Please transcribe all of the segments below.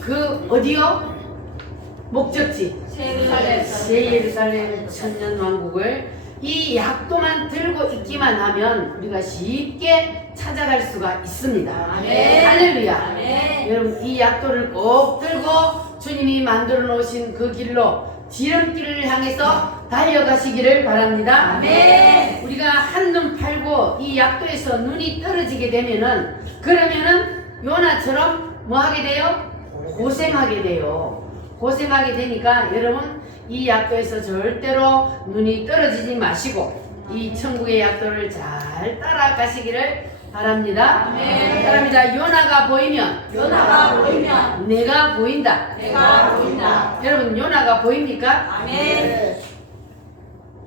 그 어디요? 목적지 예루살렘 천년왕국을 이 약도만 들고 있기만 하면 우리가 쉽게 찾아갈 수가 있습니다. 아멘. 할렐루야. 아멘. 여러분 이 약도를 꼭 들고 주님이 만들어 놓으신 그 길로 지름길을 향해서 달려가시기를 바랍니다. 아멘. 우리가 한눈 팔고 이 약도에서 눈이 떨어지게 되면은 그러면은 요나처럼 뭐 하게 돼요? 고생하게 돼요. 고생하게 되니까 여러분 이 약도에서 절대로 눈이 떨어지지 마시고 이 천국의 약도를 잘 따라가시기를 바랍니다. 아멘. 바랍니다. 요나가 보이면 내가 보인다. 내가 보인다. 여러분 요나가 보입니까? 아멘.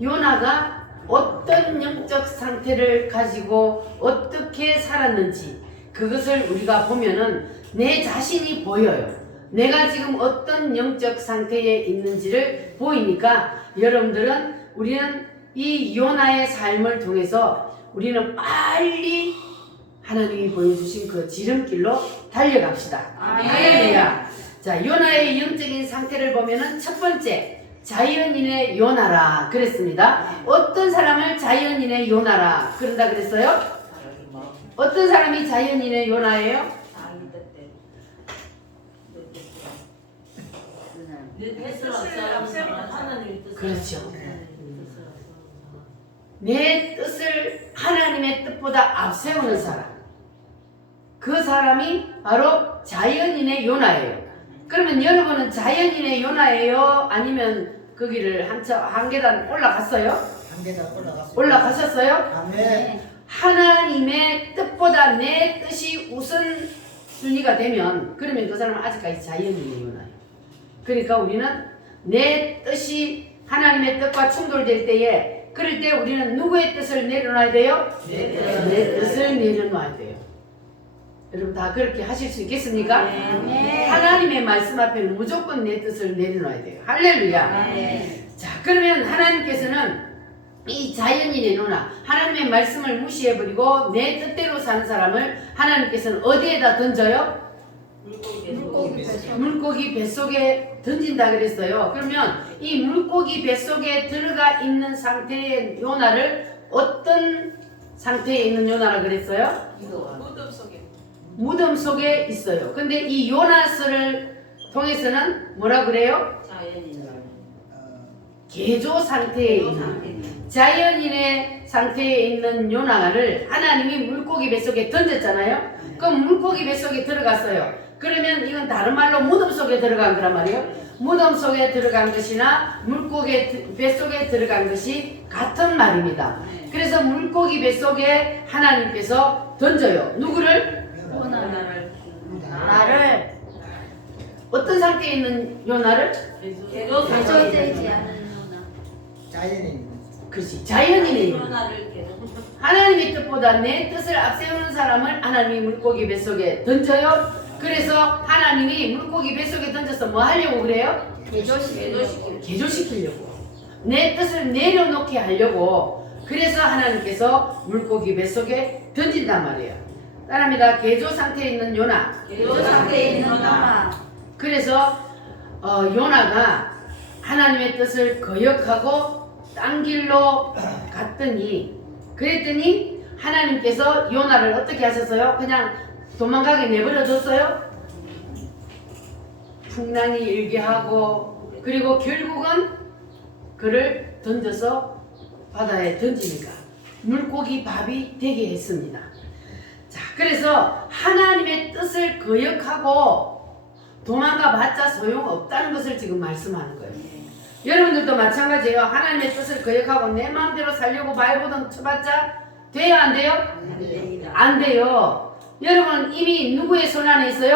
요나가 어떤 영적 상태를 가지고 어떻게 살았는지 그것을 우리가 보면은 내 자신이 보여요. 내가 지금 어떤 영적 상태에 있는지를 보이니까 여러분들은 우리는 이 요나의 삶을 통해서 우리는 빨리 하나님이 보여주신 그 지름길로 달려갑시다. 아멘. 할렐루야. 자, 요나의 영적인 상태를 보면은 첫 번째 자연인의 요나라 그랬습니다. 어떤 사람을 자연인의 요나라 그런다 그랬어요? 어떤 사람이 자연인의 요나예요? 그렇죠. 내 뜻을 하나님의 뜻보다 앞세우는 사람. 그 사람이 바로 자연인의 요나예요. 그러면 여러분은 자연인의 요나예요? 아니면 거기를 한 계단 올라갔어요? 한 계단 올라갔어요. 올라가셨어요? 아멘. 하나님의 뜻보다 내 뜻이 우선순위가 되면 그러면 그 사람은 아직까지 자연인의 요나예요. 그러니까 우리는 내 뜻이 하나님의 뜻과 충돌될 때에 그럴 때 우리는 누구의 뜻을 내려놔야 돼요? 내 뜻을 내려놔야 돼요. 여러분 다 그렇게 하실 수 있겠습니까? 네. 하나님의 말씀 앞에는 무조건 내 뜻을 내려놔야 돼요. 할렐루야. 네. 자, 그러면 하나님께서는 이 자연인의 누나 하나님의 말씀을 무시해버리고 내 뜻대로 사는 사람을 하나님께서는 어디에다 던져요? 물고기 뱃속에 던진다 그랬어요. 그러면 이 물고기 뱃속에 들어가 있는 상태의 요나를 어떤 상태에 있는 요나라 그랬어요? 무덤 속에 있어요. 근데 이 요나서를 통해서는 뭐라 그래요? 개조 상태에 있는 자연인의 상태에 있는 요나를 하나님이 물고기 뱃속에 던졌잖아요. 그럼 물고기 뱃속에 들어갔어요. 그러면 이건 다른 말로 무덤 속에 들어간 거란 말이에요. 무덤 속에 들어간 것이나 물고기 뱃속에 들어간 것이 같은 말입니다. 그래서 물고기 뱃속에 하나님께서 던져요. 누구를? 나를. 어떤 상태에 있는 요나를? 개조되지 않은 자연인. 그렇지. 자연인의 요나. 하나님의 뜻보다 내 뜻을 앞세우는 사람을 하나님이 물고기 뱃속에 던져요. 그래서 하나님이 물고기 뱃속에 던져서 뭐 하려고 그래요? 개조시키려고. 내 뜻을 내려놓게 하려고. 그래서 하나님께서 물고기 뱃속에 던진단 말이에요. 따라합니다. 개조 상태에 있는 요나. 그래서 요나가 하나님의 뜻을 거역하고 딴 길로 갔더니 그랬더니 하나님께서 요나를 어떻게 하셨어요? 그냥 도망가게 내버려 뒀어요? 풍랑이 일게 하고 그리고 결국은 그를 던져서 바다에 던지니까 물고기 밥이 되게 했습니다. 자, 그래서 하나님의 뜻을 거역하고 도망가 봤자 소용없다는 것을 지금 말씀하는 거예요. 여러분들도 마찬가지예요. 하나님의 뜻을 거역하고 내 마음대로 살려고 발버둥 쳐봤자 돼요? 안 돼요? 안 돼요. 여러분 이미 누구의 손 안에 있어요?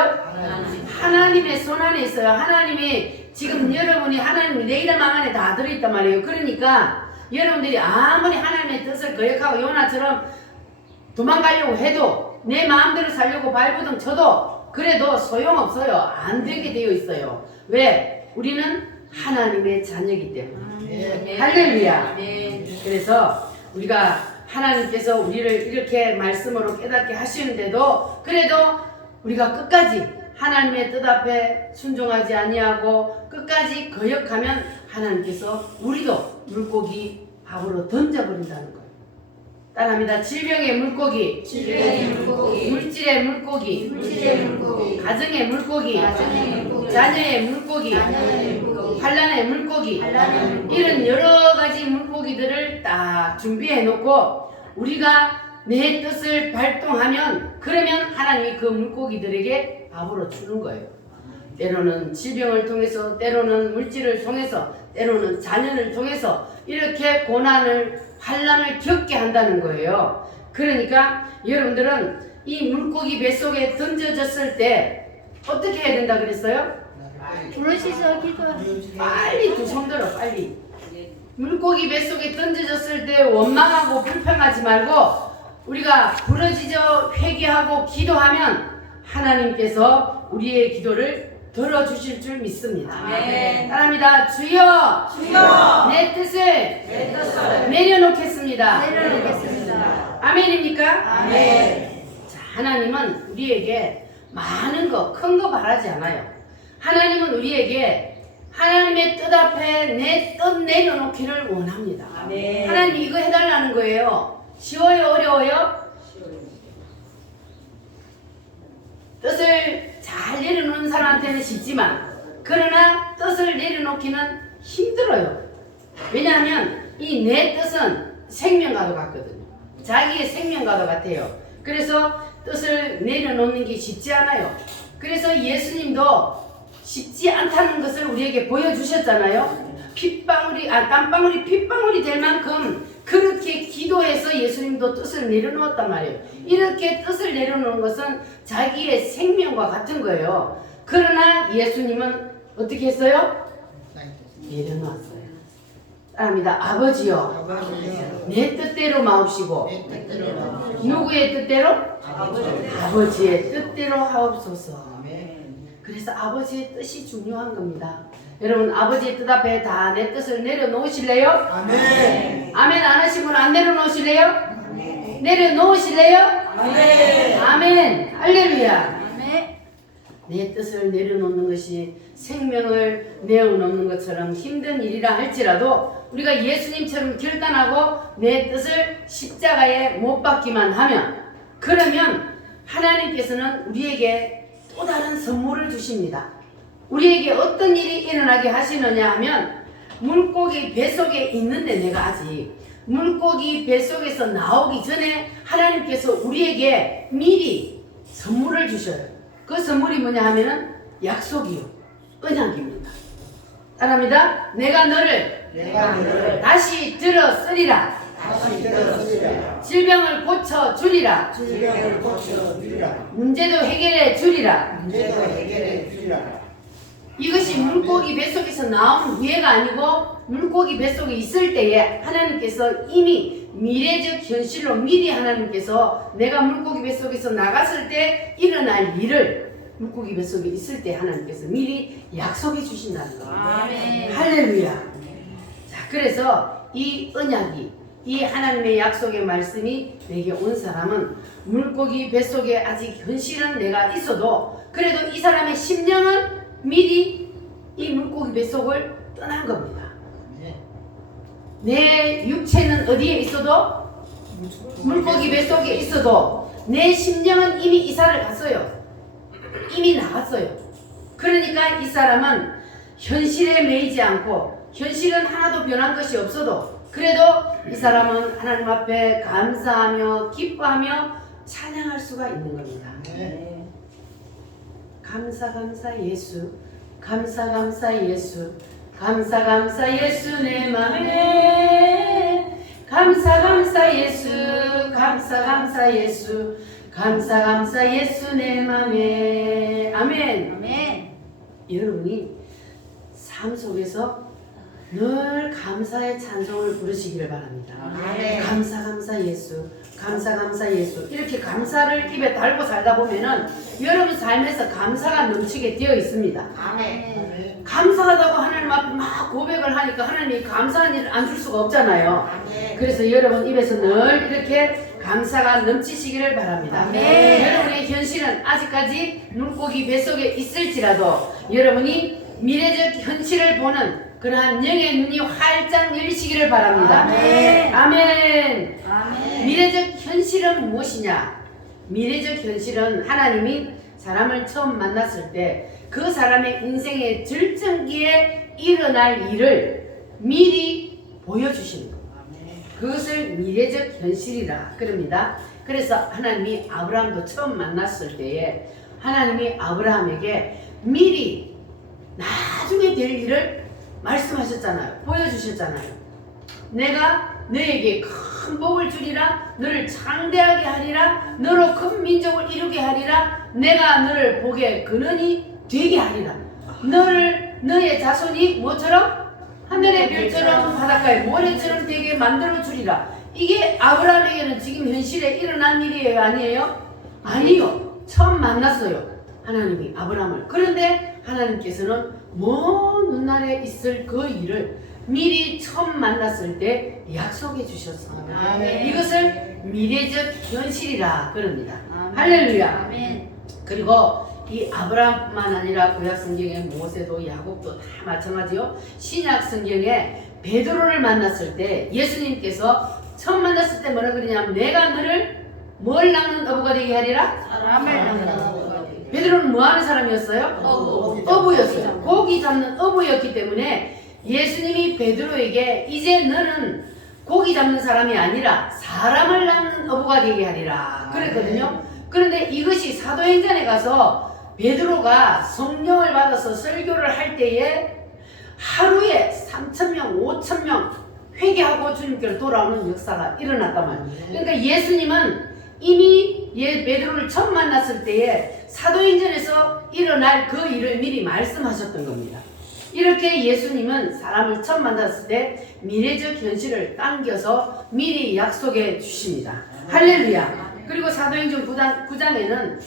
하나님의 손 안에 있어요. 하나님이 지금 여러분이 하나님 내 이름 안에 다 들어있단 말이에요. 그러니까 여러분들이 아무리 하나님의 뜻을 거역하고 요나처럼 도망가려고 해도 내 마음대로 살려고 발버둥 쳐도 그래도 소용없어요. 안 되게 되어 있어요. 왜? 우리는 하나님의 자녀이기 때문에. 할렐루야. 그래서 우리가 하나님께서 우리를 이렇게 말씀으로 깨닫게 하시는데도 그래도 우리가 끝까지 하나님의 뜻 앞에 순종하지 아니하고 끝까지 거역하면 하나님께서 우리도 물고기 밥으로 던져버린다는 거예요. 따라합니다. 질병의 물고기, 질병의 물고기, 물질의 물고기, 물질의 물고기, 가정의 물고기, 가정의 물고기, 자녀의 물고기, 자녀의 물고기, 환란의 물고기, 환란의 물고기, 이런 여러 가지 물고기들을 딱 준비해 놓고 우리가 내 뜻을 발동하면 그러면 하나님이 그 물고기들에게 밥으로 주는 거예요. 때로는 질병을 통해서, 때로는 물질을 통해서, 때로는 자녀를 통해서 이렇게 고난을 환란을 겪게 한다는 거예요. 그러니까 여러분들은 이 물고기 뱃속에 던져졌을 때 어떻게 해야 된다 그랬어요? 부르짖어 기도하라. 빨리 두 손 들어 빨리. 물고기 뱃속에 던져졌을 때 원망하고 불평하지 말고 우리가 부르짖어 회개하고 기도하면 하나님께서 우리의 기도를 들어주실 줄 믿습니다. 아멘. 따라합니다. 주여, 주여, 내 뜻을 내 뜻을 내려놓겠습니다. 내려놓겠습니다. 아멘입니까? 아멘. 자, 하나님은 우리에게 많은 거, 큰 거 바라지 않아요. 하나님은 우리에게 하나님의 뜻 앞에 내 뜻 내려놓기를 원합니다. 아멘. 하나님 이거 해달라는 거예요. 쉬워요? 어려워요? 뜻을 잘 내려놓는 사람한테는 쉽지만 그러나 뜻을 내려놓기는 힘들어요. 왜냐하면 이 내 뜻은 생명과도 같거든요. 자기의 생명과도 같아요. 그래서 뜻을 내려놓는 게 쉽지 않아요. 그래서 예수님도 쉽지 않다는 것을 우리에게 보여주셨잖아요. 땀방울이 핏방울이 될 만큼 그렇게 기도해서 예수님도 뜻을 내려놓았단 말이에요. 이렇게 뜻을 내려놓는 것은 자기의 생명과 같은 거예요. 그러나 예수님은 어떻게 했어요? 내려놓았어요. 따라합니다. 아버지요, 내 뜻대로 마옵시고 누구의 뜻대로? 아버지의 뜻대로 하옵소서. 그래서 아버지의 뜻이 중요한 겁니다. 여러분 아버지의 뜻 앞에 다 내 뜻을 내려놓으실래요? 아멘. 아멘 안 하시면 안 내려놓으실래요? 내려놓으실래요? 아멘. 아멘. 할렐루야. 아멘. 내 뜻을 내려놓는 것이 생명을 내어놓는 것처럼 힘든 일이라 할지라도 우리가 예수님처럼 결단하고 내 뜻을 십자가에 못 박기만 하면 그러면 하나님께서는 우리에게 또 다른 선물을 주십니다. 우리에게 어떤 일이 일어나게 하시느냐 하면 물고기 뱃속에 있는데 내가 아직 물고기 뱃속에서 나오기 전에 하나님께서 우리에게 미리 선물을 주셔요. 그 선물이 뭐냐 하면은 약속이요. 언약입니다. 따라합니다. 내가 너를 다시 들어 쓰리라. 질병을 고쳐 주리라. 문제도 해결해 주리라. 이것이 물고기 뱃속에서 나온 후에가 아니고 물고기 뱃속에 있을 때에 하나님께서 이미 미래적 현실로 미리 하나님께서 내가 물고기 뱃속에서 나갔을 때 일어날 일을 물고기 뱃속에 있을 때 하나님께서 미리 약속해 주신다는 거예요. 아멘. 할렐루야. 자, 그래서 이 언약이 이 하나님의 약속의 말씀이 내게 온 사람은 물고기 뱃속에 아직 현실은 내가 있어도 그래도 이 사람의 심령은 미리 이 물고기 뱃속을 떠난 겁니다. 내 육체는 어디에 있어도 물고기 뱃속에 있어도 내 심령은 이미 이사를 갔어요. 이미 나갔어요. 그러니까 이 사람은 현실에 매이지 않고 현실은 하나도 변한 것이 없어도 그래도 이 사람은 하나님 앞에 감사하며 기뻐하며 찬양할 수가 있는 겁니다. 감사 예수, 감사 예수, 감사 예수 내 맘에 감사 예수, 감사 예수, 감사 예수 내 맘에 아멘. 아멘. 여러분이 삶 속에서 늘 감사의 찬송을 부르시기를 바랍니다. 아멘. 감사 예수, 감사 예수. 이렇게 감사를 입에 달고 살다 보면은 여러분 삶에서 감사가 넘치게 되어 있습니다. 아멘. 감사하다고 하나님 앞에 막 고백을 하니까 하나님이 감사한 일을 안 줄 수가 없잖아요. 그래서 여러분 입에서 늘 이렇게 감사가 넘치시기를 바랍니다. 아멘. 여러분의 현실은 아직까지 물고기 뱃속에 있을지라도 여러분이 미래적 현실을 보는 그러한 영의 눈이 활짝 열리시기를 바랍니다. 아멘. 아멘. 아멘. 미래적 현실은 무엇이냐? 미래적 현실은 하나님이 사람을 처음 만났을 때 그 사람의 인생의 절정기에 일어날 일을 미리 보여주시는 것. 그것을 미래적 현실이라 그럽니다. 그래서 하나님이 아브라함도 처음 만났을 때에 하나님이 아브라함에게 미리 나중에 될 일을 말씀하셨잖아요. 보여주셨잖아요. 내가 너에게 큰 복을 주리라. 너를 창대하게 하리라. 너로 큰 민족을 이루게 하리라. 내가 너를 복의 근원이 되게 하리라. 너의 자손이 뭐처럼? 하늘의 별처럼 바닷가의 모래처럼 되게 만들어 주리라. 이게 아브라함에게는 지금 현실에 일어난 일이에요? 아니에요? 아니요. 처음 만났어요. 하나님이 아브라함을. 그런데 하나님께서는 먼 훗날에 있을 그 일을 미리 처음 만났을 때 약속해 주셨습니다. 아멘. 이것을 미래적 현실이라 그럽니다. 아멘. 할렐루야. 아멘. 그리고 이 아브라함만 아니라 구약 성경에 모세도 야곱도 다 마찬가지요. 신약 성경에 베드로를 만났을 때 예수님께서 처음 만났을 때 뭐라 그러냐면 내가 너를 뭘 낚는 어부가 되게 하리라. 사람을 낳는 베드로는 뭐 하는 사람이었어요? 어부였어요. 고기 잡는 어부였기 때문에 예수님이 베드로에게 이제 너는 고기 잡는 사람이 아니라 사람을 낚는 어부가 되게 하리라 그랬거든요. 그런데 이것이 사도행전에 가서 베드로가 성령을 받아서 설교를 할 때에 하루에 3,000명, 5,000명 회개하고 주님께로 돌아오는 역사가 일어났단 말이에요. 그러니까 예수님은 이미 베드로를 처음 만났을 때에 사도행전에서 일어날 그 일을 미리 말씀하셨던 겁니다. 이렇게 예수님은 사람을 처음 만났을 때 미래적 현실을 당겨서 미리 약속해 주십니다. 할렐루야. 그리고 사도행전 9장에는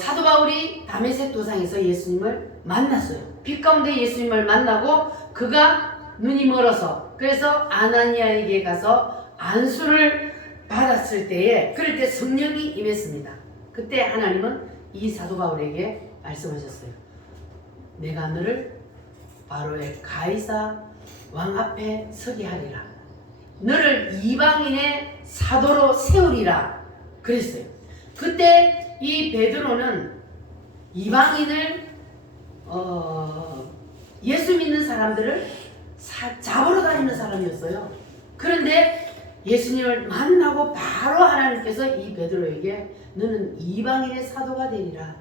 사도 바울이 다메섹 도상에서 예수님을 만났어요. 빛 가운데 예수님을 만나고 그가 눈이 멀어서 그래서 아나니아에게 가서 안수를 받았을 때에 그럴 때 성령이 임했습니다. 그때 하나님은 이 사도 바울에게 말씀하셨어요. 내가 너를 바로의 가이사 왕 앞에 서게 하리라. 너를 이방인의 사도로 세우리라 그랬어요. 그때 이 베드로는 이방인을 예수 믿는 사람들을 잡으러 다니는 사람이었어요. 그런데 예수님을 만나고 바로 하나님께서 이 베드로에게 너는 이방인의 사도가 되리라.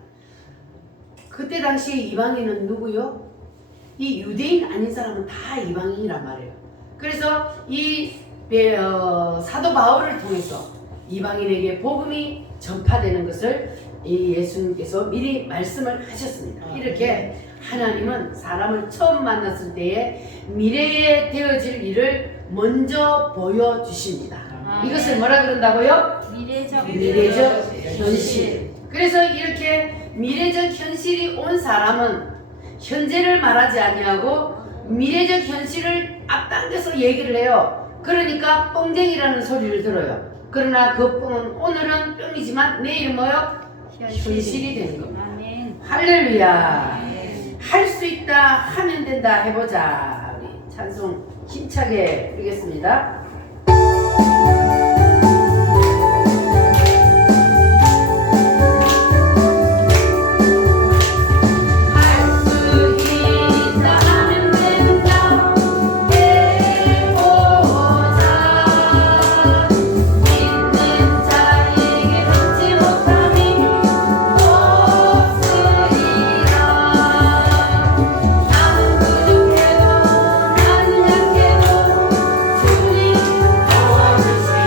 그때 당시에 이방인은 누구요? 이 유대인 아닌 사람은 다 이방인이란 말이에요. 그래서 이 사도 바울을 통해서 이방인에게 복음이 전파되는 것을 이 예수님께서 미리 말씀을 하셨습니다. 이렇게 하나님은 사람을 처음 만났을 때에 미래에 되어질 일을 먼저 보여주십니다. 이것을 뭐라 그런다고요? 미래적 현실. 그래서 이렇게 미래적 현실이 온 사람은 현재를 말하지 아니하고 미래적 현실을 앞당겨서 얘기를 해요. 그러니까 뻥쟁이라는 소리를 들어요. 그러나 그 뻥은 오늘은 뻥이지만 내일은 뭐요? 현실이 되는 겁니다. 할렐루야. 할 수 있다 하면 된다 해보자. 우리 찬송 힘차게 부르겠습니다. 주님 도와주시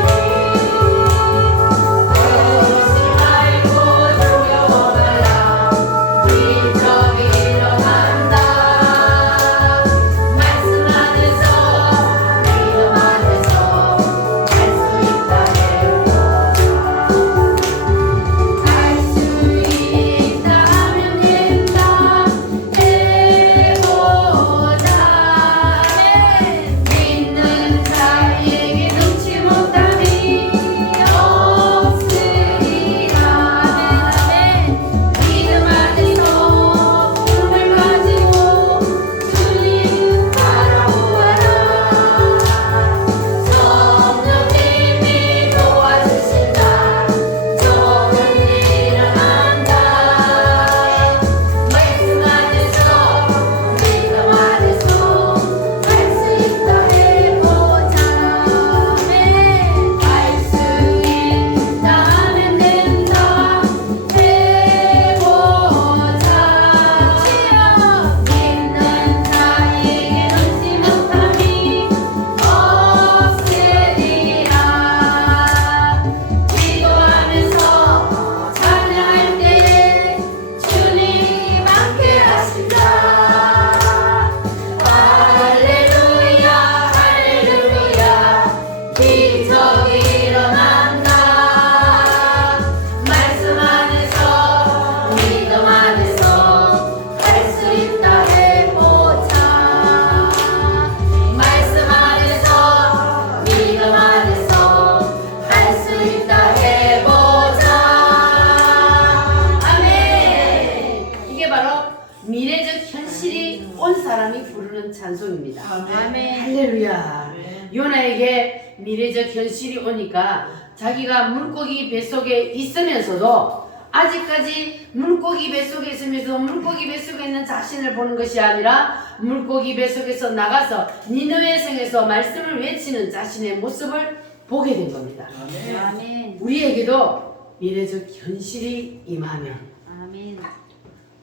미래적 현실이 온 사람이 부르는 찬송입니다. 아멘. 할렐루야. 요나에게 미래적 현실이 오니까 자기가 물고기 뱃속에 있으면서도 아직까지 물고기 뱃속에 있으면서 물고기 뱃속에 있는 자신을 보는 것이 아니라 물고기 뱃속에서 나가서 니느웨 성에서 말씀을 외치는 자신의 모습을 보게 된 겁니다. 아멘. 우리에게도 미래적 현실이 임하면 아멘.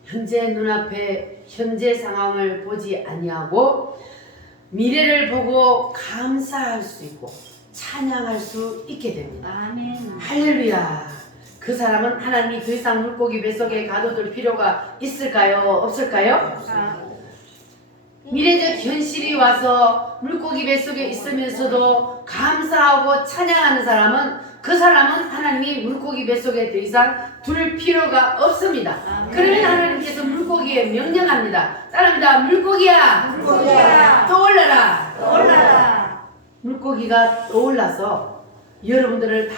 현재 눈앞에 현재 상황을 보지 아니하고 미래를 보고 감사할 수 있고 찬양할 수 있게 됩니다. 아멘. 할렐루야. 그 사람은 하나님이 더 이상 물고기 뱃속에 가둬둘 필요가 있을까요? 없을까요? 미래적 현실이 와서 물고기 뱃속에 있으면서도 감사하고 찬양하는 사람은 그 사람은 하나님이 물고기 뱃속에 더 이상 둘 필요가 없습니다. 그러면 하나님께서 물고기에 명령합니다. 따라합니다. 물고기야, 물고기야, 떠올라라. 올라라. 물고기가 떠올라서 여러분들을 다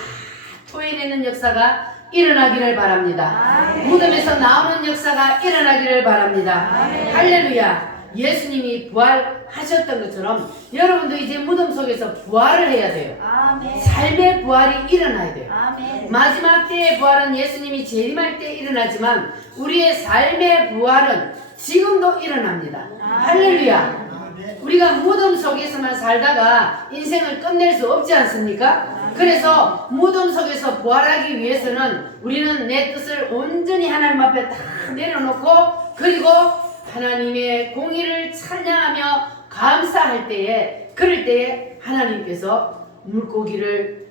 토해내는 역사가 일어나기를 바랍니다. 아멘. 무덤에서 나오는 역사가 일어나기를 바랍니다. 아멘. 할렐루야. 예수님이 부활하셨던 것처럼 여러분도 이제 무덤 속에서 부활을 해야 돼요. 아멘. 삶의 부활이 일어나야 돼요. 아멘. 마지막 때의 부활은 예수님이 재림할 때 일어나지만 우리의 삶의 부활은 지금도 일어납니다. 할렐루야. 우리가 무덤 속에서만 살다가 인생을 끝낼 수 없지 않습니까? 그래서 무덤 속에서 부활하기 위해서는 우리는 내 뜻을 온전히 하나님 앞에 다 내려놓고 그리고 하나님의 공의를 찬양하며 감사할 때에 그럴 때에 하나님께서 물고기를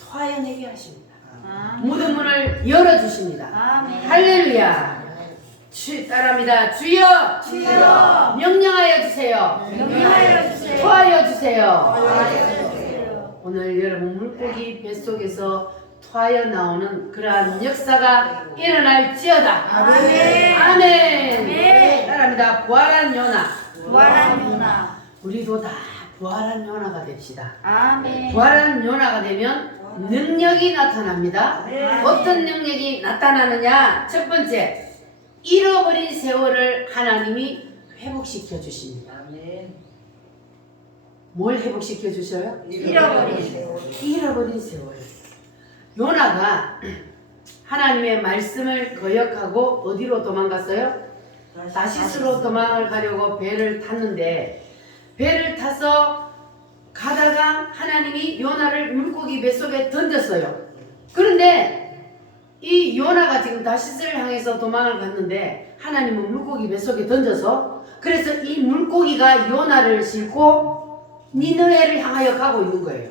토하여내게 하십니다. 무덤 문을 열어주십니다. 아멘. 할렐루야. 따라합니다. 주여, 주여. 명령하여 주세요. 명령하여 주세요. 토하여 주세요. 토하여 주세요. 오늘 여러분 물고기 뱃속에서 토하여 나오는 그러한 역사가 일어날지어다. 아멘. 아멘. 아멘. 따라합니다. 부활한 요나. 부활한 요나. 우리도 다 부활한 요나가 됩시다. 아멘. 부활한 요나가 되면 능력이 나타납니다. 아멘. 어떤 능력이 나타나느냐? 첫 번째, 잃어버린 세월을 하나님이 회복시켜 주십니다. 뭘 회복시켜 주셔요? 잃어버린 세월. 잃어버린 세월. 요나가 하나님의 말씀을 거역하고 어디로 도망갔어요? 다시스로 도망을 가려고 배를 탔는데 배를 타서 가다가 하나님이 요나를 물고기 뱃속에 던졌어요. 그런데 이 요나가 지금 다시스를 향해서 도망을 갔는데 하나님은 물고기 뱃속에 던져서 그래서 이 물고기가 요나를 싣고 니느웨를 향하여 가고 있는 거예요.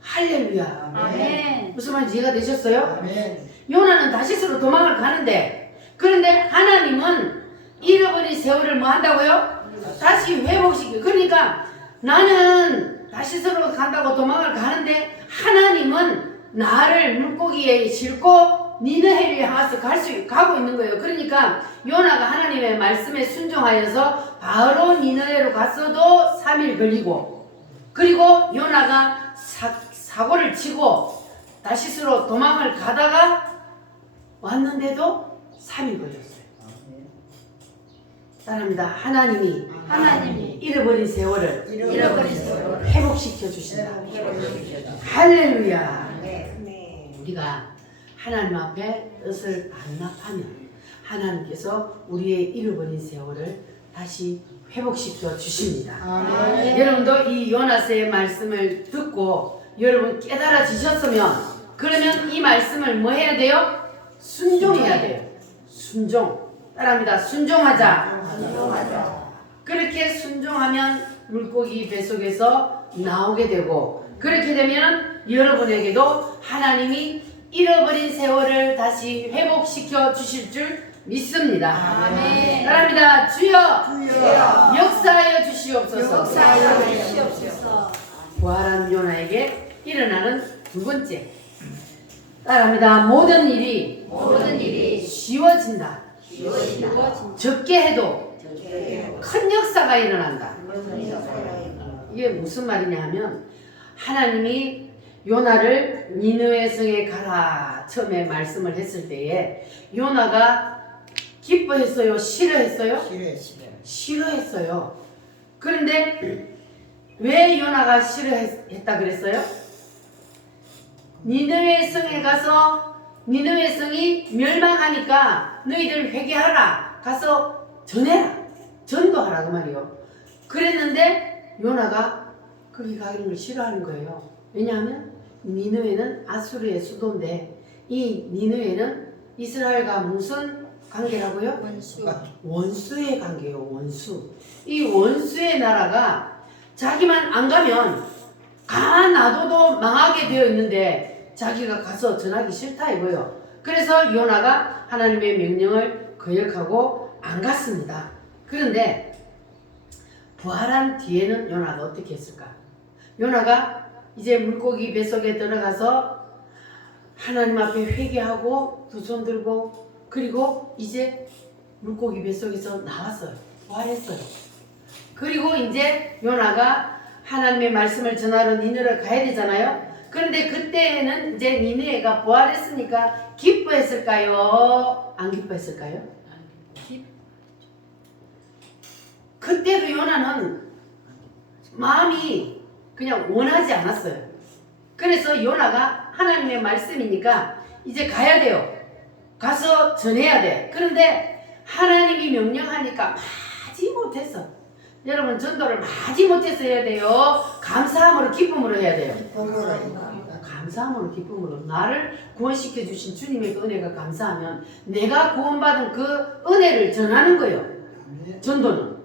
할렐루야. 아멘. 무슨 말인지 이해가 되셨어요? 아멘. 요나는 다시스로 도망을 가는데 그런데 하나님은 잃어버린 세월을 뭐 한다고요? 다시 회복시켜. 그러니까 나는 다시스로 간다고 도망을 가는데 하나님은 나를 물고기에 싣고 니느웨를 향해서 가고 있는 거예요. 그러니까 요나가 하나님의 말씀에 순종하여서 바로 니느웨로 갔어도 3일 걸리고 그리고 요나가 사고를 치고 다시스로 도망을 가다가 왔는데도 3일 걸렸어요. 따라합니다. 하나님이 잃어버린 세월을 잃어버린 세월을 회복시켜 주신다. 할렐루야. 우리가 하나님 앞에 뜻을 반납하면 하나님께서 우리의 잃어버린 세월을 다시 회복시켜 주십니다. 여러분도 이 요나서의 말씀을 듣고 여러분 깨달아지셨으면 그러면 이 말씀을 뭐 해야 돼요? 순종해야 돼요. 순종. 따라합니다. 순종하자. 그렇게 순종하면 물고기 뱃속에서 나오게 되고 그렇게 되면 여러분에게도 하나님이 잃어버린 세월을 다시 회복시켜 주실 줄 믿습니다. 아멘. 따라합니다. 주여, 주여. 역사하여 주시옵소서. 역사하여 주시옵소서. 부활한 요나에게 일어나는 두 번째. 따라합니다. 모든 일이 쉬워진다. 적게 해도 큰 역사가 일어난다. 이게 무슨 말이냐 하면 하나님이 요나를 니느웨 성에 가라 처음에 말씀을 했을 때에 요나가 기뻐했어요? 싫어했어요? 싫어요. 싫어했어요. 그런데 왜 요나가 싫어했다 그랬어요? 니느웨 성에 가서 니느웨 성이 멸망하니까 너희들 회개하라. 가서 전해라. 전도하라 그 말이요. 그랬는데 요나가 거기 가는 걸 싫어하는 거예요. 왜냐하면 니느웨는 아수르의 수도인데 이 니느웨는 이스라엘과 무슨 관계라고요? 원수. 원수의 관계예요. 원수. 이 원수의 나라가 자기만 안 가면 놔둬도 망하게 되어 있는데 자기가 가서 전하기 싫다 이거예요. 그래서 요나가 하나님의 명령을 거역하고 안 갔습니다. 그런데 부활한 뒤에는 요나가 어떻게 했을까? 요나가 이제 물고기 뱃속에 들어가서 하나님 앞에 회개하고 두 손 들고 그리고 이제 물고기 뱃속에서 나왔어요. 부활했어요. 그리고 이제 요나가 하나님의 말씀을 전하러 니느웨를 가야 되잖아요. 그런데 그때는 이제 니느웨가 부활했으니까 기뻐했을까요? 안 기뻐했을까요? 그때도 요나는 마음이 그냥 원하지 않았어요. 그래서 요나가 하나님의 말씀이니까 이제 가야 돼요. 가서 전해야 돼. 그런데 하나님이 명령하니까 마지 못했어. 여러분 전도를 마지 못해서 해야 돼요. 감사함으로 기쁨으로 해야 돼요. 감사함으로 기쁨으로 나를 구원시켜 주신 주님의 그 은혜가 감사하면 내가 구원받은 그 은혜를 전하는 거예요. 전도는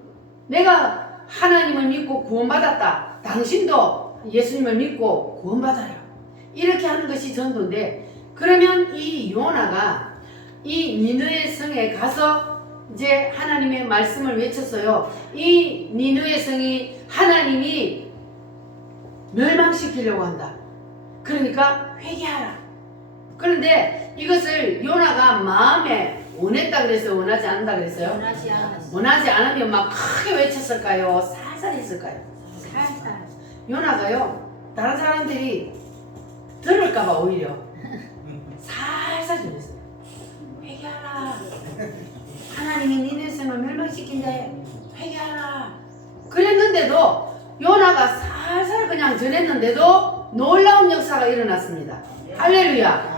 내가 하나님을 믿고 구원받았다. 당신도 예수님을 믿고 구원받아요. 이렇게 하는 것이 전도인데 그러면 이 요나가 이 니느웨 성에 가서 이제 하나님의 말씀을 외쳤어요. 이 니느웨 성이 하나님이 멸망시키려고 한다. 그러니까 회개하라. 그런데 이것을 요나가 마음에 원했다 그랬어요? 원하지 않는다 그랬어요? 원하지 않았어. 원하지 않으면 막 크게 외쳤을까요? 살살 했을까요? 살살. 요나가요 다른 사람들이 들을까봐 오히려 살살 전했어요. 회개하라. 하나님이 니네 성을 멸망시킨대. 회개하라. 그랬는데도 요나가 살살 그냥 전했는데도 놀라운 역사가 일어났습니다. 할렐루야.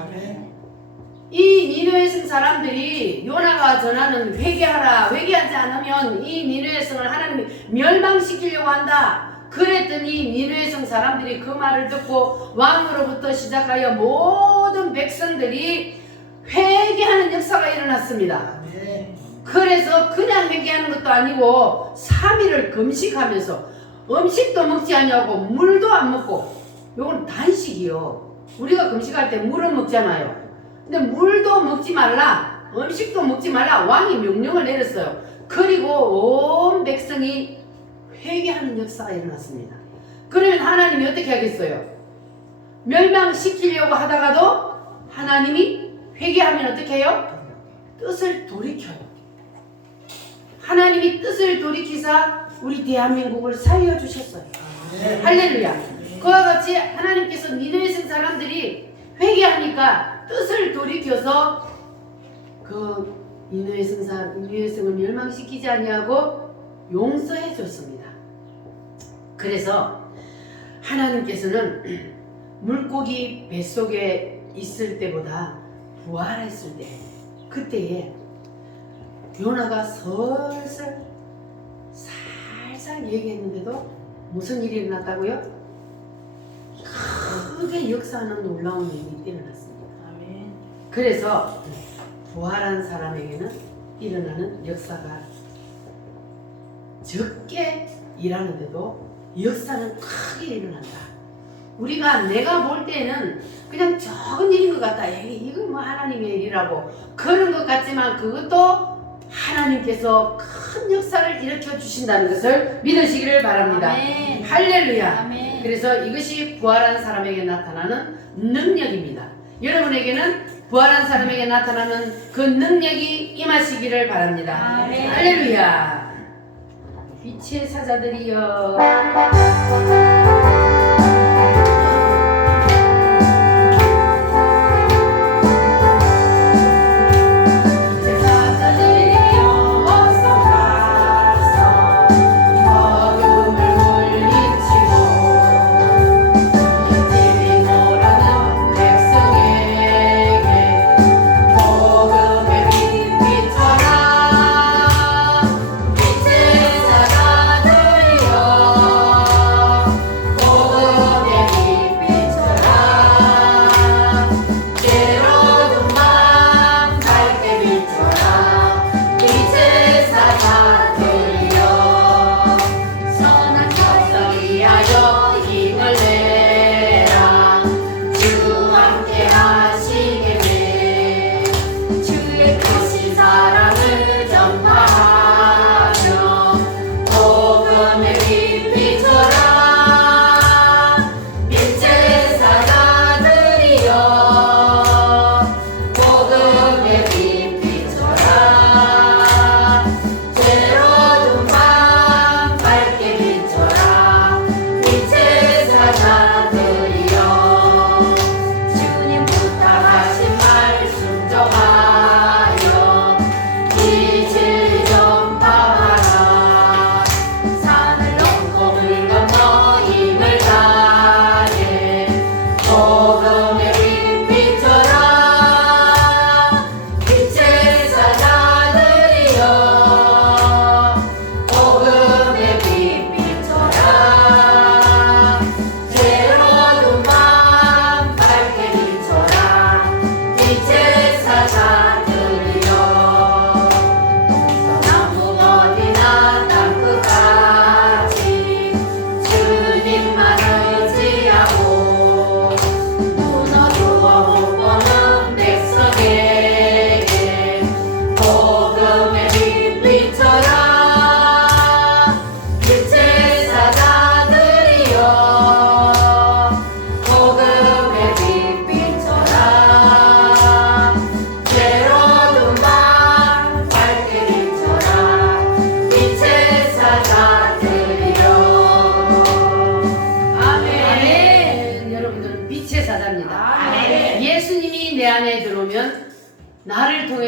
이 니느웨 성 사람들이 요나가 전하는 회개하라. 회개하지 않으면 이 니느웨 성을 하나님이 멸망시키려고 한다. 그랬더니 니느웨 성 사람들이 그 말을 듣고 왕으로부터 시작하여 모든 백성들이 회개하는 역사가 일어났습니다. 그래서 그냥 회개하는 것도 아니고 3일을 금식하면서 음식도 먹지 않냐고 물도 안 먹고 요건 단식이요. 우리가 금식할 때 물은 먹잖아요. 근데 물도 먹지 말라 음식도 먹지 말라 왕이 명령을 내렸어요. 그리고 온 백성이 회개하는 역사가 일어났습니다. 그러면 하나님이 어떻게 하겠어요? 멸망시키려고 하다가도 하나님이 회개하면 어떻게 해요? 뜻을 돌이켜요. 하나님이 뜻을 돌이키사 우리 대한민국을 살려주셨어요. 할렐루야. 그와 같이 하나님께서 니느웨 성 사람들이 회개하니까 뜻을 돌이켜서 그 니느웨 성을 멸망시키지 아니하고 용서해 줬습니다. 그래서 하나님께서는 물고기 뱃속에 있을 때보다 부활했을 때 그때에 요나가 살살 얘기했는데도 무슨 일이 일어났다고요? 크게 역사하는 놀라운 일이 일어났습니다. 그래서 부활한 사람에게는 일어나는 역사가 적게 일하는데도 역사는 크게 일어난다. 내가 볼 때는 그냥 적은 일인 것 같다. 이건 뭐 하나님의 일이라고 그런 것 같지만 그것도 하나님께서 큰 역사를 일으켜 주신다는 것을 믿으시기를 바랍니다. 아멘. 할렐루야. 아멘. 그래서 이것이 부활한 사람에게 나타나는 능력입니다. 여러분에게는 부활한 사람에게 나타나는 그 능력이 임하시기를 바랍니다. 아멘. 할렐루야. 빛의 사자들이여 사자들이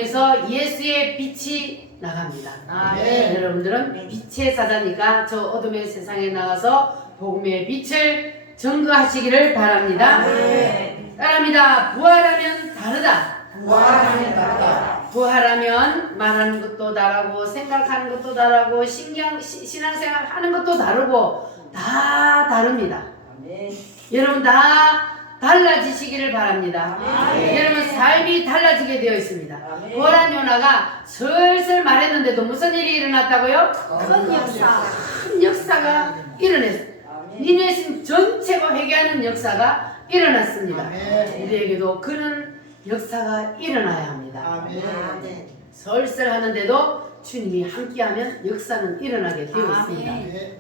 통해서 예수의 빛이 나갑니다. 아멘. 여러분들은 빛의 사자니까 저 어둠의 세상에 나가서 복음의 빛을 증거하시기를 바랍니다. 따라합니다. 부활하면 다르다. 부활하면 다르다. 부활하면 말하는 것도 다르고 생각하는 것도 다르고 신앙생활 하는 것도 다르고 다 다릅니다. 여러분 다 달라지시기를 바랍니다. 여러분 삶이 달라지게 되어 있습니다. 부활한 요나가 슬슬 말했는데도 무슨 일이 일어났다고요? 큰 역사. 큰 역사가 일어났습니다. 니네 전체가 회개하는 역사가 일어났습니다. 우리에게도 그런 역사가 일어나야 합니다. 설설 하는데도 주님이 함께하면 역사는 일어나게 되어 있습니다.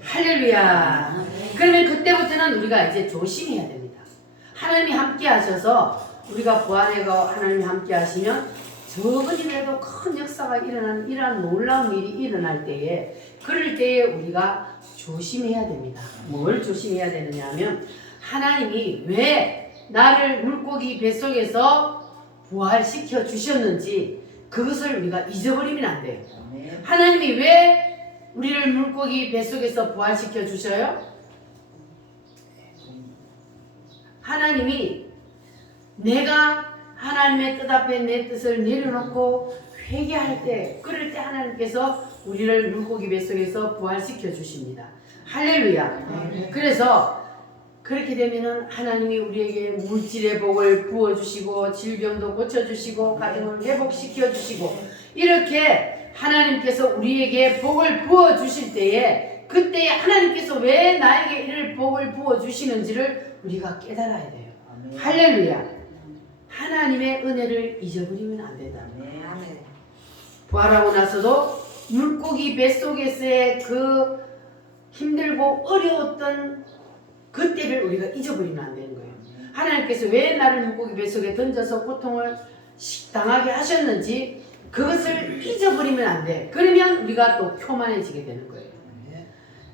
할렐루야. 그러면 그때부터는 우리가 이제 조심해야 됩니다. 하나님이 함께 하셔서 우리가 부활하고 하나님이 함께 하시면 적은 일에도 큰 역사가 일어나는 이러한 놀라운 일이 일어날 때에 그럴 때에 우리가 조심해야 됩니다. 뭘 조심해야 되느냐 하면 하나님이 왜 나를 물고기 뱃속에서 부활시켜 주셨는지 그것을 우리가 잊어버리면 안 돼요. 하나님이 왜 우리를 물고기 뱃속에서 부활시켜 주셔요? 하나님이 내가 하나님의 뜻 앞에 내 뜻을 내려놓고 회개할 때 그럴 때 하나님께서 우리를 물고기 뱃속에서 부활시켜 주십니다. 할렐루야. 그래서 그렇게 되면은 하나님이 우리에게 물질의 복을 부어주시고 질병도 고쳐주시고 가정을 회복시켜 주시고 이렇게 하나님께서 우리에게 복을 부어주실 때에 그때에 하나님께서 왜 나에게 이를 복을 부어주시는지를 우리가 깨달아야 돼요. 할렐루야. 하나님의 은혜를 잊어버리면 안 된다. 부활하고 나서도 물고기 뱃속에서의 그 힘들고 어려웠던 그때를 우리가 잊어버리면 안 되는 거예요. 하나님께서 왜 나를 물고기 뱃속에 던져서 고통을 당하게 하셨는지 그것을 잊어버리면 안 돼. 그러면 우리가 또 교만해지게 되는 거예요.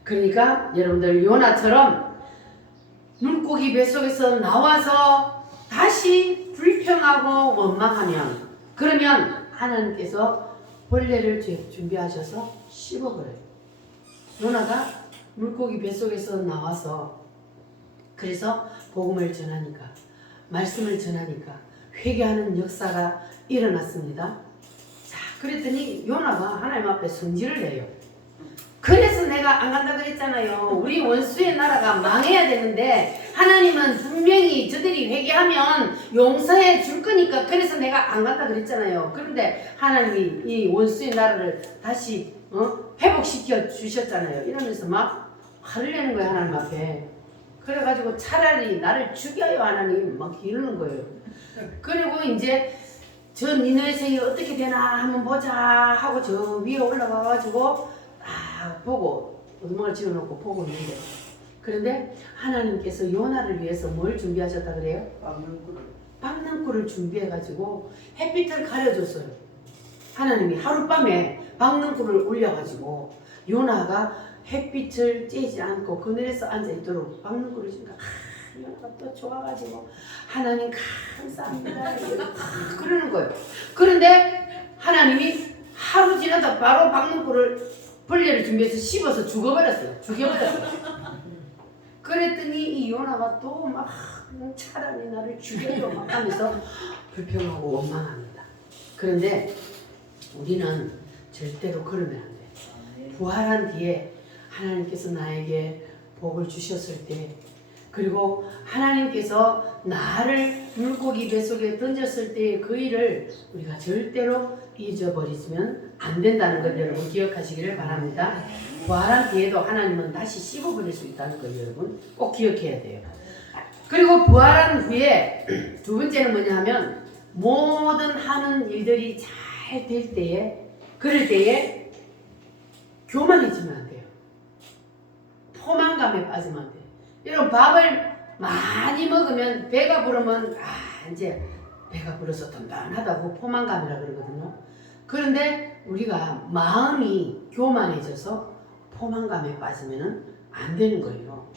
그러니까 여러분들 요나처럼 물고기 뱃속에서 나와서 다시 불평하고 원망하면 그러면 하나님께서 벌레를 준비하셔서 씹어버려요. 요나가 물고기 뱃속에서 나와서 그래서 복음을 전하니까 말씀을 전하니까 회개하는 역사가 일어났습니다. 자, 그랬더니 요나가 하나님 앞에 성질을 내요. 그래서 내가 안 간다 그랬잖아요. 우리 원수의 나라가 망해야 되는데 하나님은 분명히 저들이 회개하면 용서해 줄 거니까 그래서 내가 안 간다 그랬잖아요. 그런데 하나님이 이 원수의 나라를 다시 회복시켜 주셨잖아요. 이러면서 막 화를 내는 거예요. 하나님 앞에. 그래가지고 차라리 나를 죽여요 하나님 막 이러는 거예요. 그리고 이제 저 니네 생이 어떻게 되나 한번 보자 하고 저 위에 올라가가지고 보고 오두막을 지어놓고 보고 있는데 그런데 하나님께서 요나를 위해서 뭘 준비하셨다 그래요? 박능쿨을 준비해가지고 햇빛을 가려줬어요. 하나님이 하룻밤에 박능쿨을 올려가지고 요나가 햇빛을 쬐지 않고 그늘에서 앉아있도록 박능쿨을 주니까 요나가 또 좋아가지고 하나님 감사합니다 그러는 거예요. 그런데 하나님이 하루 지나다 바로 박능쿨을 벌레를 준비해서 씹어서 죽여버렸어요. 그랬더니 이 요나가 또 막 차라리 나를 죽여요 막 하면서 불평하고 원망합니다. 그런데 우리는 절대로 그러면 안 돼. 부활한 뒤에 하나님께서 나에게 복을 주셨을 때 그리고 하나님께서 나를 물고기 뱃속에 던졌을 때의 그 일을 우리가 절대로 잊어버리면 안 된다는 걸 여러분 기억하시기를 바랍니다. 부활한 뒤에도 하나님은 다시 씹어버릴 수 있다는 걸 여러분 꼭 기억해야 돼요. 그리고 부활한 후에 두 번째는 뭐냐 하면 모든 하는 일들이 잘 될 때에 그럴 때에 교만해지면 안 돼요. 포만감에 빠지면 안 돼요. 여러분 밥을 많이 먹으면 배가 부르면 이제 배가 불어서 단단하다고 포만감이라 그러거든요. 그런데 우리가 마음이 교만해져서 포만감에 빠지면 안 되는 거예요.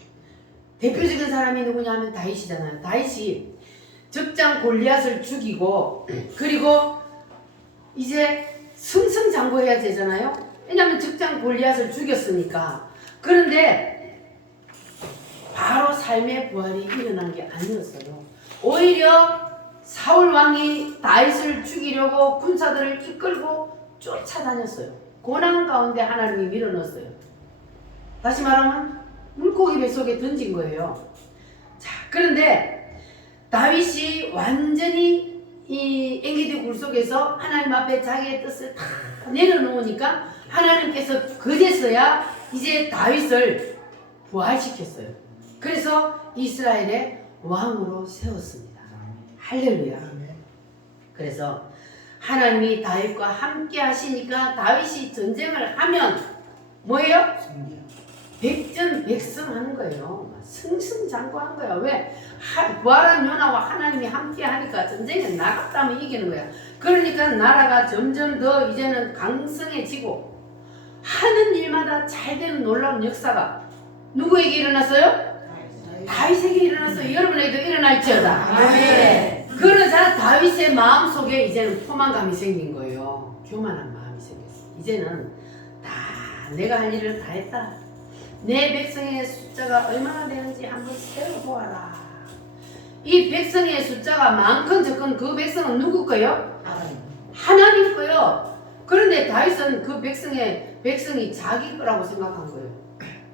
대표적인 사람이 누구냐 하면 다윗이잖아요. 다윗이 적장 골리앗을 죽이고 그리고 이제 승승장구해야 되잖아요. 왜냐하면 적장 골리앗을 죽였으니까. 그런데 바로 삶의 부활이 일어난 게 아니었어요. 오히려 사울 왕이 다윗을 죽이려고 군사들을 이끌고 쫓아다녔어요. 고난 가운데 하나님이 밀어넣었어요. 다시 말하면 물고기 뱃속에 던진 거예요. 자, 그런데 다윗이 완전히 이 엔게디 굴 속에서 하나님 앞에 자기의 뜻을 다 내려놓으니까 하나님께서 그제서야 이제 다윗을 부활시켰어요. 그래서 이스라엘의 왕으로 세웠습니다. 할렐루야. 그래서 하나님이 다윗과 함께 하시니까 다윗이 전쟁을 하면 뭐예요? 백전백승하는 거예요. 승승장구하는 거야. 왜? 부활한 요나와 하나님이 함께 하니까 전쟁에 나갔다면 이기는 거야. 그러니까 나라가 점점 더 이제는 강성해지고 하는 일마다 잘 되는 놀라운 역사가 누구에게 일어났어요? 다윗에게 일어났어요. 여러분에게도 일어날지어다. 아멘. 그러자 다윗의 마음속에 이제는 포만감이 생긴 거예요. 교만한 마음이 생겼어. 이제는 다 내가 할 일을 다 했다. 내 백성의 숫자가 얼마나 되는지 한번 세어보아라. 이 백성의 숫자가 많건 적건 그 백성은 누구 거요? 하나님 거요. 그런데 다윗은 그 백성이 자기 거라고 생각한 거예요.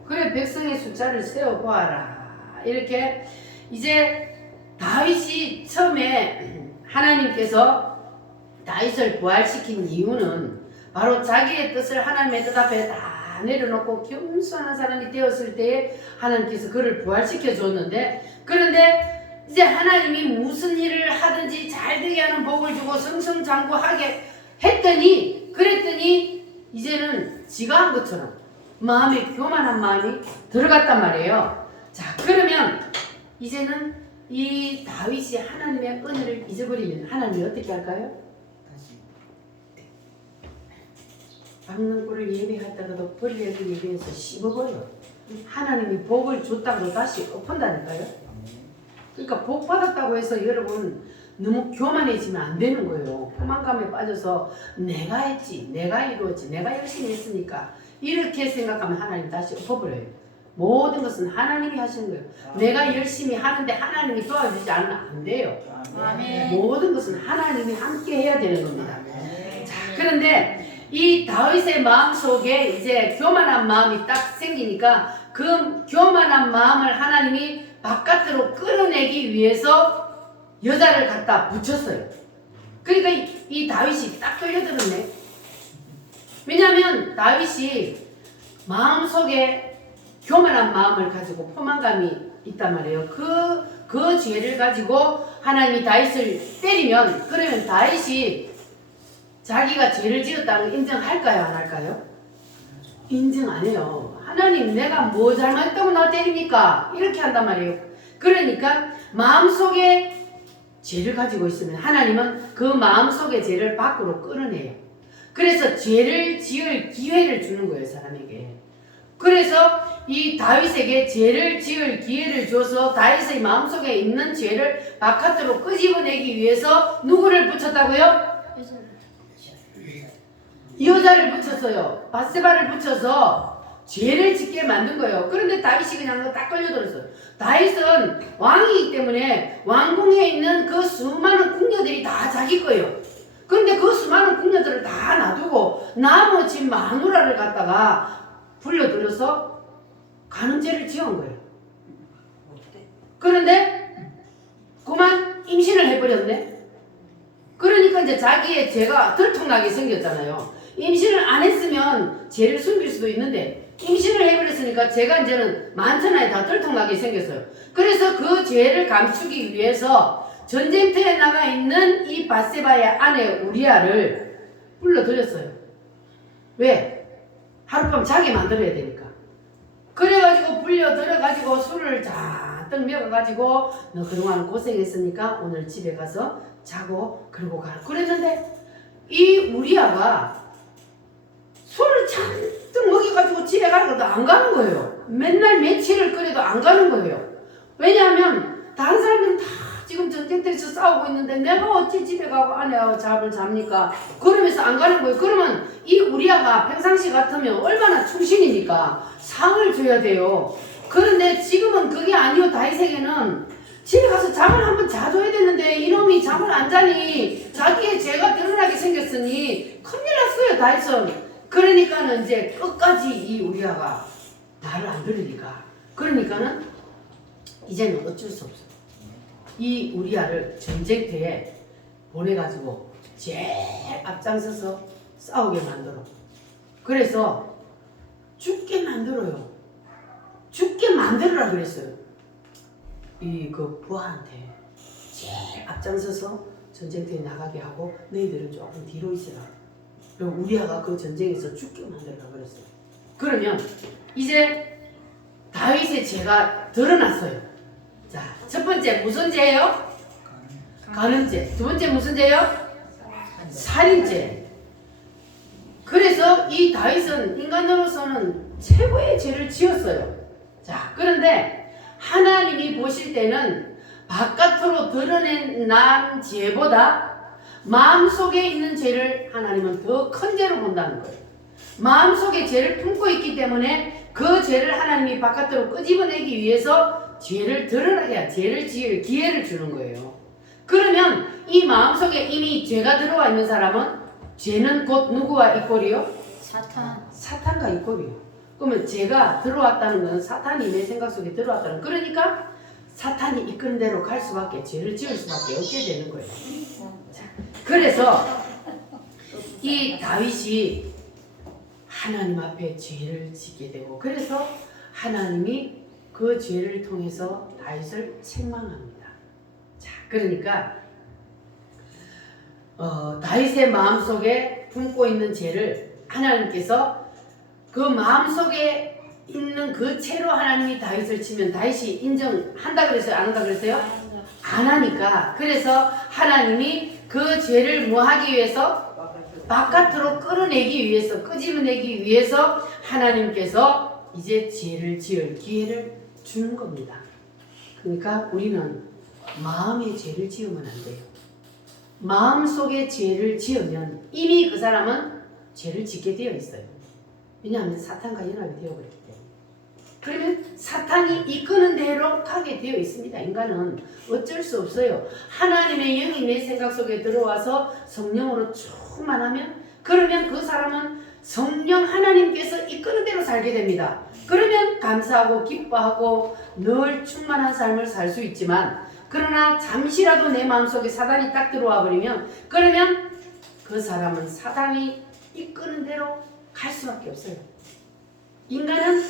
그래 백성의 숫자를 세어보아라. 이렇게 이제 다윗이 처음에 하나님께서 다윗을 부활시킨 이유는 바로 자기의 뜻을 하나님의 뜻 앞에 다 내려놓고 겸손한 사람이 되었을 때에 하나님께서 그를 부활시켜 줬는데, 그런데 이제 하나님이 무슨 일을 하든지 잘 되게 하는 복을 주고 승승장구하게 그랬더니 이제는 지가 한 것처럼 마음에 교만한 마음이 들어갔단 말이에요. 자, 그러면 이제는 이 다윗이 하나님의 은혜를 잊어버리면 하나님이 어떻게 할까요? 박는 꿀을 예배했다가도 버리려고 예배해서 씹어버려. 하나님이 복을 줬다고 다시 엎은다니까요. 그러니까 복 받았다고 해서 여러분 너무 교만해지면 안 되는 거예요. 포만감에 빠져서 내가 했지, 내가 이루었지, 내가 열심히 했으니까 이렇게 생각하면 하나님 다시 엎어버려요. 모든 것은 하나님이 하시는 거예요. 내가 열심히 하는데 하나님이 도와주지 않으면 안 돼요. 아멘. 모든 것은 하나님이 함께 해야 되는 겁니다. 자, 그런데 이 다윗의 마음속에 이제 교만한 마음이 딱 생기니까 그 교만한 마음을 하나님이 바깥으로 끌어내기 위해서 여자를 갖다 붙였어요. 그러니까 이 다윗이 딱 끌려들었네. 왜냐하면 다윗이 마음속에 교만한 마음을 가지고 포만감이 있단 말이에요. 그 죄를 가지고 하나님이 다윗을 때리면, 그러면 다윗이 자기가 죄를 지었다는 걸 인정할까요? 안 할까요? 인정 안 해요. 하나님, 내가 뭐 잘못했다고 나 때립니까? 이렇게 한단 말이에요. 그러니까 마음속에 죄를 가지고 있으면 하나님은 그 마음속의 죄를 밖으로 끌어내요. 그래서 죄를 지을 기회를 주는 거예요, 사람에게. 그래서 이 다윗에게 죄를 지을 기회를 줘서 다윗의 마음속에 있는 죄를 바깥으로 끄집어내기 위해서 누구를 붙였다고요? 여자를 붙였어요. 바세바를 붙여서 죄를 짓게 만든 거예요. 그런데 다윗이 그냥 딱 걸려들었어요. 다윗은 왕이기 때문에 왕궁에 있는 그 수많은 궁녀들이 다 자기 거예요. 그런데 그 수많은 궁녀들을 다 놔두고 나머지 마누라를 갖다가 불러들여서 간음죄를 지은 거예요. 그런데 그만 임신을 해버렸네. 그러니까 이제 자기의 죄가 들통나게 생겼잖아요. 임신을 안 했으면 죄를 숨길 수도 있는데 임신을 해버렸으니까 죄가 이제는 만천하에 다 들통나게 생겼어요. 그래서 그 죄를 감추기 위해서 전쟁터에 나가 있는 이 바세바의 아내 우리아를 불러들였어요. 왜? 하룻밤 자게 만들어야 되니까. 그래가지고 불려들여가지고 술을 잔뜩 먹어가지고 너 그동안 고생했으니까 오늘 집에 가서 자고 그러고 가라. 그랬는데 이 우리아가 술을 잔뜩 먹여가지고 집에 가려고 안 가는 거예요. 맨날 며칠을 끓여도 안 가는 거예요. 왜냐하면 다른 사람들은 다 지금 전쟁터에서 싸우고 있는데 내가 어찌 집에 가고 아내하고 잠을 잡니까? 그러면서 안 가는 거예요. 그러면 이 우리아가 평상시 같으면 얼마나 충신이니까 상을 줘야 돼요. 그런데 지금은 그게 아니요. 다윗에게는 집에 가서 잠을 한번 자줘야 되는데 이놈이 잠을 안 자니 자기의 죄가 드러나게 생겼으니 큰일 났어요. 다윗은. 그러니까는 이제 끝까지 이 우리아가 말을 안 들으니까 그러니까는 이제는 어쩔 수 없어요. 이 우리아를 전쟁터에 보내가지고 제일 앞장서서 싸우게 만들어. 그래서 죽게 만들어요. 죽게 만들어라 그랬어요. 이 그 부하한테 제일 앞장서서 전쟁터에 나가게 하고 너희들은 조금 뒤로 있어라. 그리고 우리아가 그 전쟁에서 죽게 만들어라 그랬어요. 그러면 이제 다윗의 죄가 드러났어요. 자, 첫 번째 무슨 죄예요? 간음죄. 두 번째 무슨 죄요? 살인죄. 그래서 이 다윗은 인간으로서는 최고의 죄를 지었어요. 자, 그런데 하나님이 보실 때는 바깥으로 드러낸 난 죄보다 마음속에 있는 죄를 하나님은 더 큰 죄로 본다는 거예요. 마음속에 죄를 품고 있기 때문에 그 죄를 하나님이 바깥으로 끄집어내기 위해서 죄를 드러나게 해야 죄를 지을 기회를 주는 거예요. 그러면 이 마음속에 이미 죄가 들어와 있는 사람은 죄는 곧 누구와 이꼴이요? 사탄과 이꼴이요. 그러면 죄가 들어왔다는 건 사탄이 내 생각 속에 들어왔다는 거. 그러니까 사탄이 이끄는 대로 갈 수밖에 죄를 지을 수밖에 없게 되는 거예요. 자, 그래서 이 다윗이 하나님 앞에 죄를 짓게 되고 그래서 하나님이 그 죄를 통해서 다윗을 책망합니다. 자, 그러니까 다윗의 마음속에 품고 있는 죄를 하나님께서 그 마음속에 있는 그 채로 하나님이 다윗을 치면 다윗이 인정한다 그랬어요? 안 한다 그랬어요? 안 하니까 그래서 하나님이 그 죄를 뭐 하기 위해서? 바깥으로 끌어내기 위해서 끄집어내기 위해서 하나님께서 이제 죄를 지을 기회를 주는 겁니다. 그러니까 우리는 마음의 죄를 지으면 안 돼요. 마음속에 죄를 지으면 이미 그 사람은 죄를 짓게 되어 있어요. 왜냐하면 사탄과 연합이 되어버렸기 때문에. 그러면 사탄이 이끄는 대로 가게 되어 있습니다. 인간은 어쩔 수 없어요. 하나님의 영이 내 생각 속에 들어와서 성령으로 충만하면 그러면 그 사람은 성령 하나님께서 이끄는 대로 살게 됩니다. 그러면 감사하고 기뻐하고 늘 충만한 삶을 살 수 있지만 그러나 잠시라도 내 마음속에 사단이 딱 들어와 버리면 그러면 그 사람은 사단이 이끄는 대로 갈 수밖에 없어요. 인간은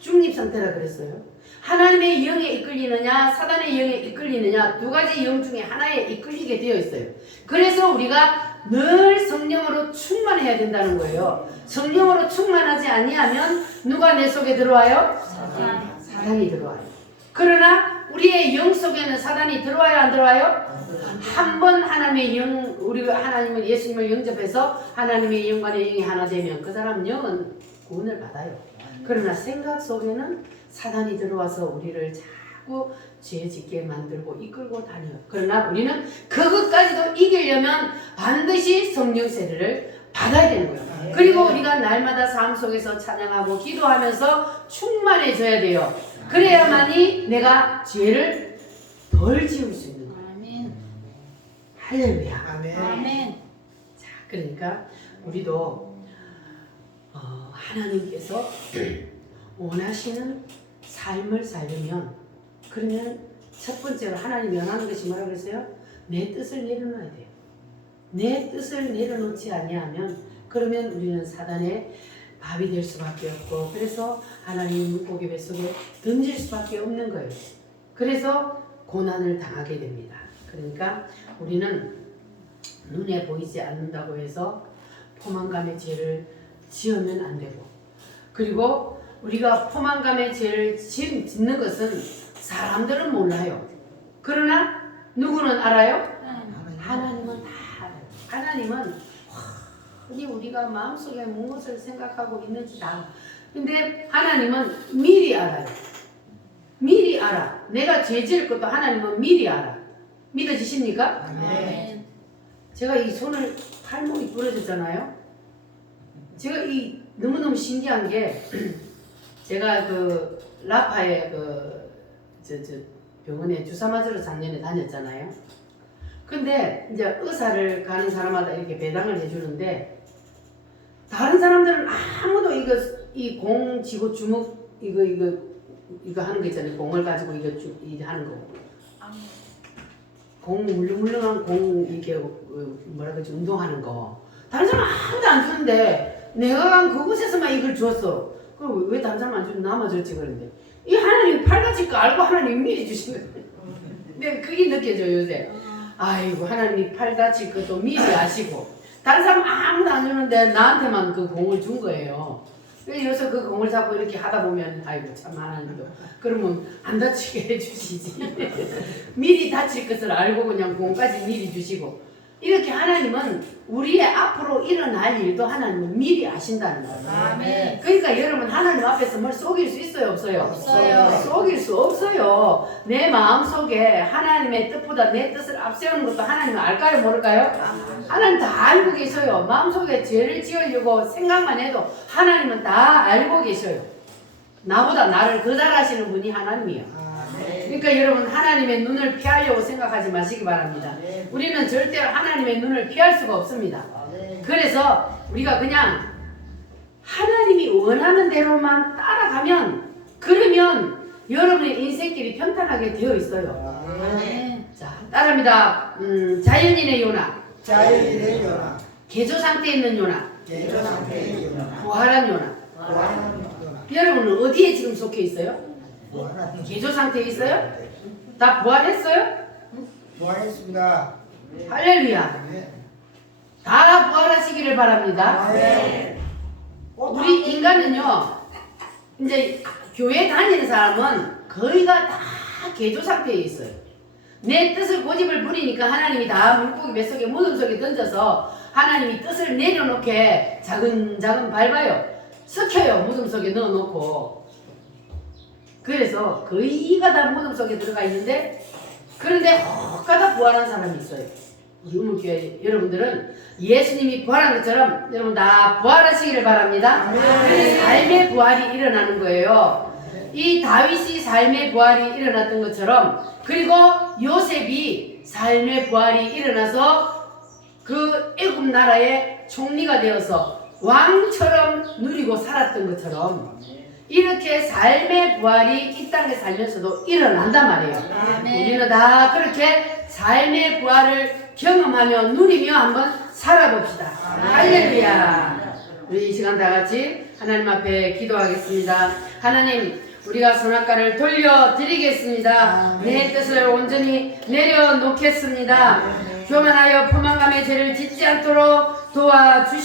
중립상태라 그랬어요. 하나님의 영에 이끌리느냐 사단의 영에 이끌리느냐 두 가지 영 중에 하나에 이끌리게 되어 있어요. 그래서 우리가 늘 성령으로 충만해야 된다는 거예요. 성령으로 충만하지 아니하면 누가 내 속에 들어와요? 사단이 들어와요. 그러나 우리의 영 속에는 사단이 들어와요 안 들어와요? 한 번 하나님의 영, 우리가 하나님을 예수님을 영접해서 하나님의 영과 내 영이 하나 되면 그 사람 영은 구원을 받아요. 그러나 생각 속에는 사단이 들어와서 우리를 자꾸 죄 짓게 만들고 이끌고 다녀요. 그러나 우리는 그것까지도 이기려면 반드시 성령 세례를 받아야 되는 거예요. 그리고 우리가 날마다 삶 속에서 찬양하고 기도하면서 충만해져야 돼요. 그래야만이 내가 죄를 덜 지을 수 있는 거예요. 할렐루야. 아멘. 자, 그러니까 우리도 하나님께서 원하시는 삶을 살려면 그러면 첫 번째로 하나님이 원하는 것이 뭐라고 그랬어요? 내 뜻을 내려놔야 돼요. 내 뜻을 내려놓지 아니하면 그러면 우리는 사단의 밥이 될 수밖에 없고 그래서 하나님 물고기 뱃속에 던질 수밖에 없는 거예요. 그래서 고난을 당하게 됩니다. 그러니까 우리는 눈에 보이지 않는다고 해서 포만감의 죄를 지으면 안 되고 그리고 우리가 포만감의 죄를 짓는 것은 사람들은 몰라요. 그러나 누구는 알아요? 하나님은 다 알아요. 하나님은 흔히 우리가 마음속에 무엇을 생각하고 있는지 다 알아요. 근데 하나님은 미리 알아요. 미리 알아. 내가 죄 지을 것도 하나님은 미리 알아. 믿어지십니까? 아멘. 제가 이 손을 팔목이 부러졌잖아요. 제가 이 너무너무 신기한 게 제가 그 라파의 저 병원에 주사 맞으러 작년에 다녔잖아요. 근데 이제 의사를 가는 사람마다 이렇게 배당을 해주는데 다른 사람들은 아무도 이 공 쥐고 주먹 이거 하는 거 있잖아요. 공을 가지고 이거 하는 거. 공 물렁물렁한 공 이렇게 뭐라 그러지 운동하는 거. 다른 사람 아무도 안 주는데 내가 간 그곳에서만 이걸 주었어. 그럼 왜 다른 사람 안 주는 나만 줬지 그런데 이 하나님 팔같이 거 알고 하나님 미리 주신 거예요. 근데 그게 느껴져요 요새. 아이고 하나님 팔다칠 것도 미리 아시고 다른 사람 아무도 안 주는데 나한테만 그 공을 준 거예요. 그래서 요새 그 공을 잡고 이렇게 하다 보면 아이고 참 하나님도 그러면 안 다치게 해주시지. 미리 다칠 것을 알고 그냥 공까지 미리 주시고 이렇게 하나님은 우리의 앞으로 일어날 일도 하나님은 미리 아신다는 거예요. 아멘. 그러니까 여러분 하나님 앞에서 뭘 속일 수 있어요 없어요? 없어요. 속일 수 없어요. 내 마음속에 하나님의 뜻보다 내 뜻을 앞세우는 것도 하나님은 알까요 모를까요? 하나님 다 알고 계셔요. 마음속에 죄를 지으려고 생각만 해도 하나님은 다 알고 계셔요. 나보다 나를 더 잘하시는 분이 하나님이에요. 그러니까 여러분 하나님의 눈을 피하려고 생각하지 마시기 바랍니다. 우리는 절대로 하나님의 눈을 피할 수가 없습니다. 그래서 우리가 그냥 하나님이 원하는 대로만 따라가면 그러면 여러분의 인생길이 편탄하게 되어 있어요. 자, 따라합니다. 자연인의 요나, 자연인의 요나, 개조 상태에 있는 요나, 개조 상태의 요나, 부활한 요나. 부활한 요나. 여러분은 어디에 지금 속해 있어요? 부활한 개조 상태에 있어요? 다 부활했어요? 부활했습니다. 할렐루야. 네. 다 부활하시기를 바랍니다. 아멘. 우리 인간은요, 이제 교회 다니는 사람은 거의가 다 개조 상태에 있어요. 내 뜻을 고집을 부리니까 하나님이 다 물고기 뱃속에 무덤 속에 던져서 하나님이 뜻을 내려놓게 자근자근 밟아요. 섞여요. 무덤 속에 넣어놓고. 그래서 거의가 다 무덤 속에 들어가 있는데 그런데 혹가다 부활한 사람이 있어요. 우리 우물교회 여러분들은 예수님이 부활한 것처럼 여러분 다 부활하시기를 바랍니다. 그래서 삶의 부활이 일어나는 거예요. 이 다윗이 삶의 부활이 일어났던 것처럼 그리고 요셉이 삶의 부활이 일어나서 그 애굽 나라의 총리가 되어서 왕처럼 누리고 살았던 것처럼 이렇게 삶의 부활이 이 땅에 살면서도 일어난단 말이에요. 우리는 다 그렇게 삶의 부활을 경험하며 누리며 한번 살아봅시다. 할렐루야. 우리 이 시간 다 같이 하나님 앞에 기도하겠습니다. 하나님, 우리가 선악과를 돌려드리겠습니다. 내 뜻을 온전히 내려놓겠습니다. 교만하여 포만감의 죄를 짓지 않도록 도와주시